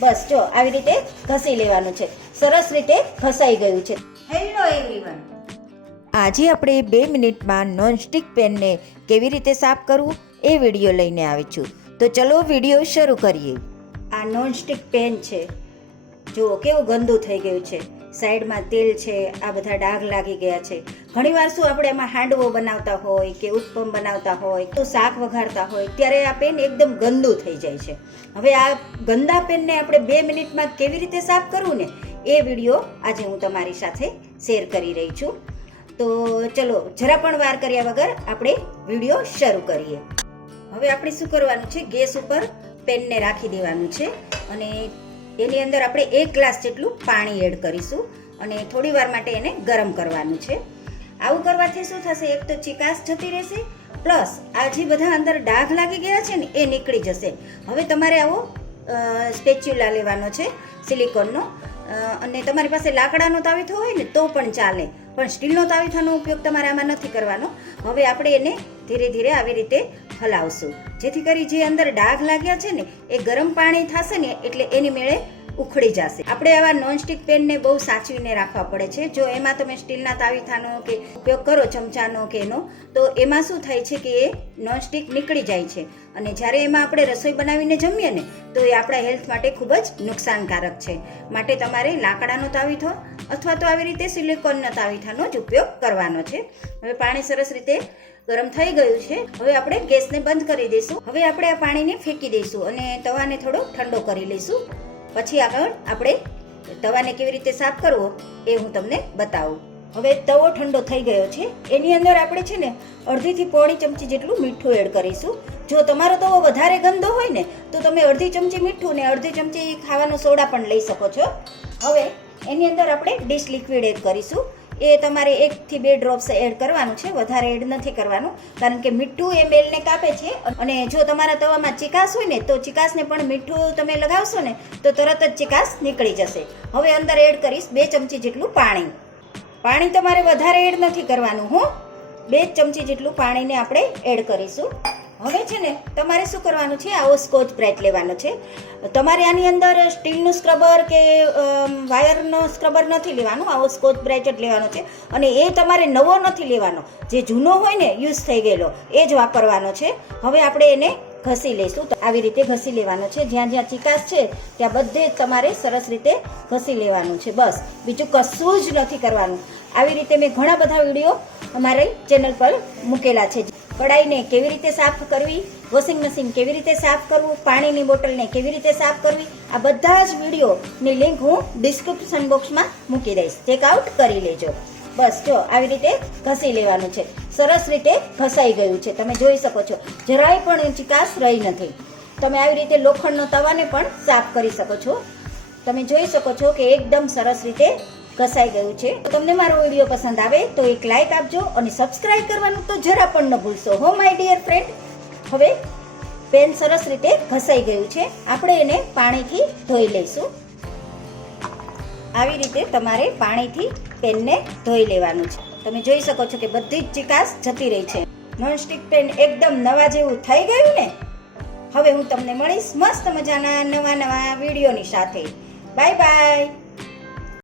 બસ જો આવી રીતે ઘસી લેવાનું છે. સરસ રીતે ઘસાઈ ગયું છે. હેલો એવરીવન આજે આપણે બે મિનિટમાં નોનસ્ટિક પેનને કેવી રીતે સાફ કરવું એ વીડિયો લઈને આવી છું તો ચલો વીડિયો શરૂ કરીએ. આ નોનસ્ટિક પેન છે. જુઓ કેવું ગંદુ થઈ ગયું છે. સાઈડમાં તેલ છે, આ બધા ડાઘ લાગી ગયા છે. ઘણીવાર શું આપણે એમાં હાંડવો બનાવતા હોય કે ઉત્પમ બનાવતા હોય તો શાક વઘારતા હોય, ત્યારે આ પેન એકદમ ગંદુ થઈ જાય છે. હવે આ ગંદા પેનને આપણે બે મિનિટમાં કેવી રીતે સાફ કરવું ને, એ વીડિયો આજે હું તમારી સાથે શેર કરી રહી છું. તો ચલો, જરા પણ વાર કર્યા વગર આપણે વીડિયો શરૂ કરીએ. હવે આપણે શું કરવાનું છે, ગેસ ઉપર પેનને રાખી દેવાનું છે અને એની અંદર આપણે એક ગ્લાસ જેટલું પાણી એડ કરીશું અને થોડી વાર માટે એને ગરમ કરવાનું છે. આવું કરવાથી શું થશે? એક તો ચિકાસ જતી રહેશે, પ્લસ આ જે બધા અંદર ડાઘ લાગી ગયા છે ને, એ નીકળી જશે. હવે તમારે આવો સ્પેચ્યુલા લેવાનો છે સિલિકોનનો અને તમારી પાસે લાકડાનો તાવીથો હોય ને, તો પણ ચાલે. પણ સ્ટીલનો તાવીથાનો ઉપયોગ તમારે આમાં નથી કરવાનો. હવે આપણે એને ધીરે ધીરે આવી રીતે હલાવશું. જેથી કરી જે અંદર ડાઘ લાગ્યા છે ને, એ ગરમ પાણી થશે ને, એટલે એની મેળે ઉખડી જશે. આપણે આવા નોનસ્ટિક પેનને બહુ સાચવીને રાખવા પડે છે. જો એમાં તમે સ્ટીલના તાવીથાનો કે ઉપયોગ કરો, ચમચાનો કે એનો, તો એમાં શું થાય છે કે એ નોનસ્ટિક નીકળી જાય છે. અને જ્યારે એમાં આપણે રસોઈ બનાવીને જમીએ ને, તો એ આપણા હેલ્થ માટે ખૂબ જ નુકસાનકારક છે. માટે તમારે લાકડાનો તાવીથો અથવા તો આવી રીતે સિલિકોનના તાવીથાનો જ ઉપયોગ કરવાનો છે. હવે પાણી સરસ રીતે ગરમ થઈ ગયું છે. હવે આપણે ગેસને બંધ કરી દઈશું. હવે આપણે આ પાણીને ફેંકી દઈશું અને તવાને થોડો ઠંડો કરી લઈશું. પછી આગળ આપણે તવાને કેવી રીતે સાફ કરવો એ હું તમને બતાવું. હવે તવો ઠંડો થઈ ગયો છે. એની અંદર આપણે છે ને અડધીથી પોણી ચમચી જેટલું મીઠું એડ કરીશું. જો તમારો તવો વધારે ગંદો હોય ને, તો તમે અડધી ચમચી મીઠું ને અડધી ચમચી ખાવાનો સોડા પણ લઈ શકો છો. હવે એની અંદર આપણે ડીશ લિક્વિડ એડ કરીશું. એ તમારે એકથી બે ડ્રોપ્સ એડ કરવાનું છે. વધારે એડ નથી કરવાનું. કારણ કે મીઠું એ મેલને કાપે છે અને જો તમારા તવામાં ચિકાસ હોય ને, તો ચિકાસને પણ મીઠું તમે લગાવશો ને, તો તરત જ ચિકાસ નીકળી જશે. હવે અંદર એડ કરીશ બે ચમચી જેટલું પાણી. પાણી તમારે વધારે એડ નથી કરવાનું, હું. બે ચમચી જેટલું પાણીને આપણે એડ કરીશું. હવે છે ને, તમારે શું કરવાનું છે? આવો સ્કોચ બ્રાઇટ લેવાનો છે. તમારે આની અંદર સ્ટીલનું સ્ક્રબર કે વાયરનો સ્ક્રબર નથી લેવાનું. આવો સ્કોચ બ્રાઇટ જ લેવાનો છે. અને એ તમારે નવો નથી લેવાનો. જે જૂનો હોય ને, યુઝ થઈ ગયેલો, એ જ વાપરવાનો છે. હવે આપણે એને ઘસી લઈશું. તો આવી રીતે ઘસી લેવાનો છે. જ્યાં જ્યાં ચિકાસ છે, ત્યાં બધે તમારે સરસ રીતે ઘસી લેવાનું છે. બસ. બીજું કશું જ નથી કરવાનું. આવી રીતે મેં ઘણા બધા વીડિયો અમારી ચેનલ પર મૂકેલા છે. કડાઈને કેવી રીતે સાફ કરવી વોશિંગ મશીન કેવી રીતે સાફ કરવું, પાણીની બોટલને કેવી રીતે સાફ કરવી, આ બધા જ વિડીયોની લિંક હું ડિસ્ક્રિપ્શન બોક્સમાં મૂકી દઈશ. ચેકઆઉટ કરી લેજો. બસ જો આવી રીતે ઘસી લેવાનું છે. સરસ રીતે ઘસાઈ ગયું છે. તમે જોઈ શકો છો. જરાય પણ ચિકાસ રહી નથી. તમે આવી રીતે લોખંડનો તવાને પણ સાફ કરી શકો છો. તમે જોઈ શકો છો કે એકદમ સરસ રીતે ઘસાઈ ગયું છે. તમને મારો વીડિયો પસંદ આવે તો એક લાઈક આપજો અને સબસ્ક્રાઇબ કરવાનું તો જરા પણ ન ભૂલશો. હો માય ડિયર ફ્રેન્ડ હવે પેન સરસ રીતે ઘસાઈ ગયું છે. આપણે એને પાણીથી ધોઈ લઈશું. આવી રીતે તમારે પાણીથી પેનને ધોઈ લેવાનું છે. તમે જોઈ શકો છો કે બધી જ ચિકાસ જતી રહી છે. નોનસ્ટિક પેન એકદમ નવા જેવું થઈ ગયું ને? હવે હું તમને મળીશ મસ્ત મજાના નવા નવા વિડીયોની સાથે. Bye bye